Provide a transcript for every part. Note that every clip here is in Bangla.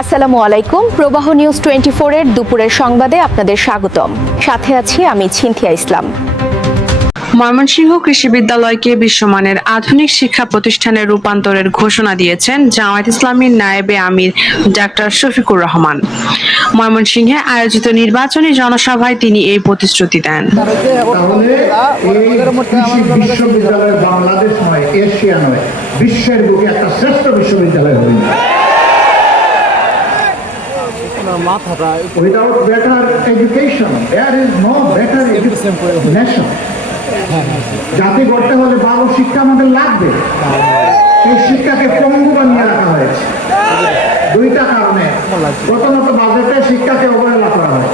আসসালামু আলাইকুম। প্রবাহ নিউজ 24 এর দুপুরের সংবাদে আপনাদের স্বাগতম। সাথে আছি আমি ছিন্থিয়া ইসলাম। ময়মনসিংহ কৃষি বিদ্যালয়কে বিশ্বমানের আধুনিক শিক্ষা প্রতিষ্ঠানে রূপান্তরের ঘোষণা দিয়েছেন জামায়াত ইসলামীর নায়েবে আমির ডাক্তার শফিকুর রহমান। ময়মনসিংহে আয়োজিত নির্বাচনী জনসভায় তিনি এই প্রতিশ্রুতি দেন। বিশ্ববিদ্যালয় বাংলাদেশ নয়, এশিয়া নয়, বিশ্বের বুকে একটা শ্রেষ্ঠ বিশ্ববিদ্যালয় হবে। Without better education, there is no better nation. জাতি গড়তে হলে ভালো শিক্ষা আমাদের লাগবে। এই শিক্ষাকে পঙ্গু বানিয়ে রাখা হয়েছে দুইটা কারণে। প্রথমত বাজেটে শিক্ষাকে অবহেলা করা হয়,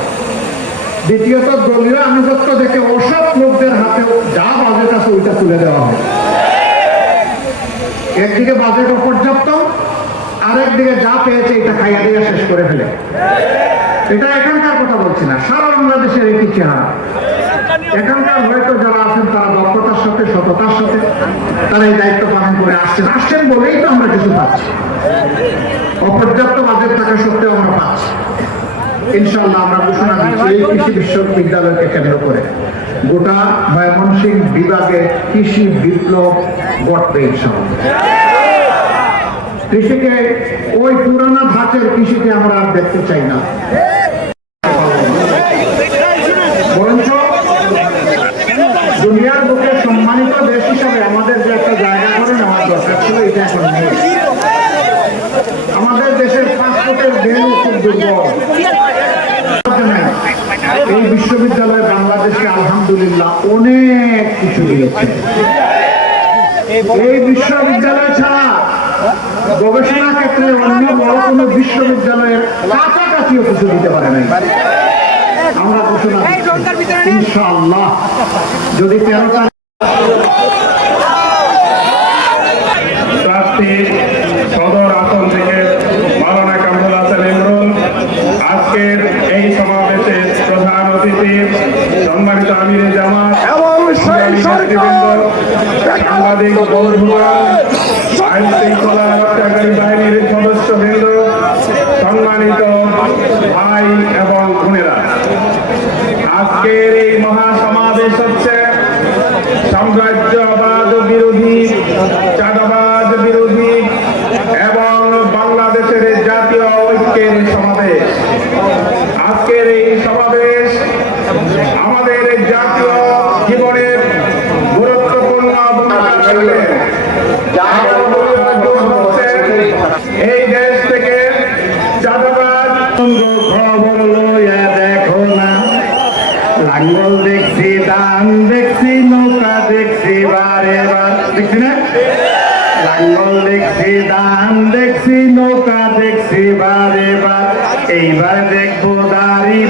দ্বিতীয়ত দলীয় আনুগত্য দেখে ওসব লোকদের হাতে যা বাজেট আছে ওইটা তুলে দেওয়া হয়। একদিকে বাজেট অপর্যাপ্ত, আরেকদিকে যা পেয়েছে এটা খাইয়া দিয়ে শেষ করে ফেলে। এটা এখানকার কথা বলছি না, সারা বাংলাদেশের একই চেহারা। এখানকার হয়তো যারা আছেন তারা দক্ষতার সাথে, সততার সাথে তারা এই দায়িত্ব পালন করে আসছেন বলেই তো আমরা কিছু পাচ্ছি। অপর্যাপ্ত বাজেট থাকা সত্ত্বেও আমরা পাচ্ছি। ইনশাআল্লাহ আমরা ঘোষণা দিচ্ছি এই কৃষি বিশ্ববিদ্যালয়কে কেন্দ্র করে গোটা ময়মনসিংহ বিভাগে কৃষি বিপ্লব ঘটবে ইনশাআল্লাহ। কৃষিকে ওই পুরানা ধাঁচের কৃষিকে আমরা আর দেখতে চাই না, বরঞ্চ দুনিয়ার বুকে সম্মানিত দেশ হিসাবে আমাদের যে একটা জায়গা করে নেওয়ার দরকার ছিল, এটা এখন নেই। আমাদের দেশের পাসপোর্টের ভ্যালু খুব দুর্বল। এই বিশ্ববিদ্যালয় বাংলাদেশকে আলহামদুলিল্লাহ অনেক কিছু দিয়েছে। এই বিশ্ববিদ্যালয় ছাড়া গবেষণা ক্ষেত্রে অন্য বড় কোনো বিশ্ববিদ্যালয়ের কাছাকাছিও কিছু দিতে পারে নাই। আমরা ঘোষণা ইনশাআল্লাহ যদি 13 তারিখ সদর আসন থেকে মাওলানা কামরুল হাসান ইমরুল, আজকের এই সমাবেশের প্রধান অতিথি সম্মানিত আমিরে জামাত এবং সাংবাদিক বন্ধুরা, আইন শৃঙ্খলা রক্ষাকারী বাহিনীর সদস্যবৃন্দ, সম্মানিত ভাই এবং বোনেরা, আজকের এই মহাসমাবেশ হচ্ছে সাম্রাজ্যবাদ বিরোধী, চাঁদাবাদ বিরোধী এবং বাংলাদেশের জাতীয় ঐক্যের সমাবেশ। আজকের এই সমাবেশ আমাদের জাতীয় জীবনের গুরুত্বপূর্ণ ভূমিকা রাখবে। এই দেশ থেকে চাঁদাবাদ খবর লইয়া দেখো না, লাঙ্গল দেখছি, ধান দেখছি, নৌকা দেখছি, বারে বার দেখছি না, লাঙ্গল দেখছি, ধান দেখছি, নৌকা দেখছি, বারে বার এইবার দেখবো দাড়ি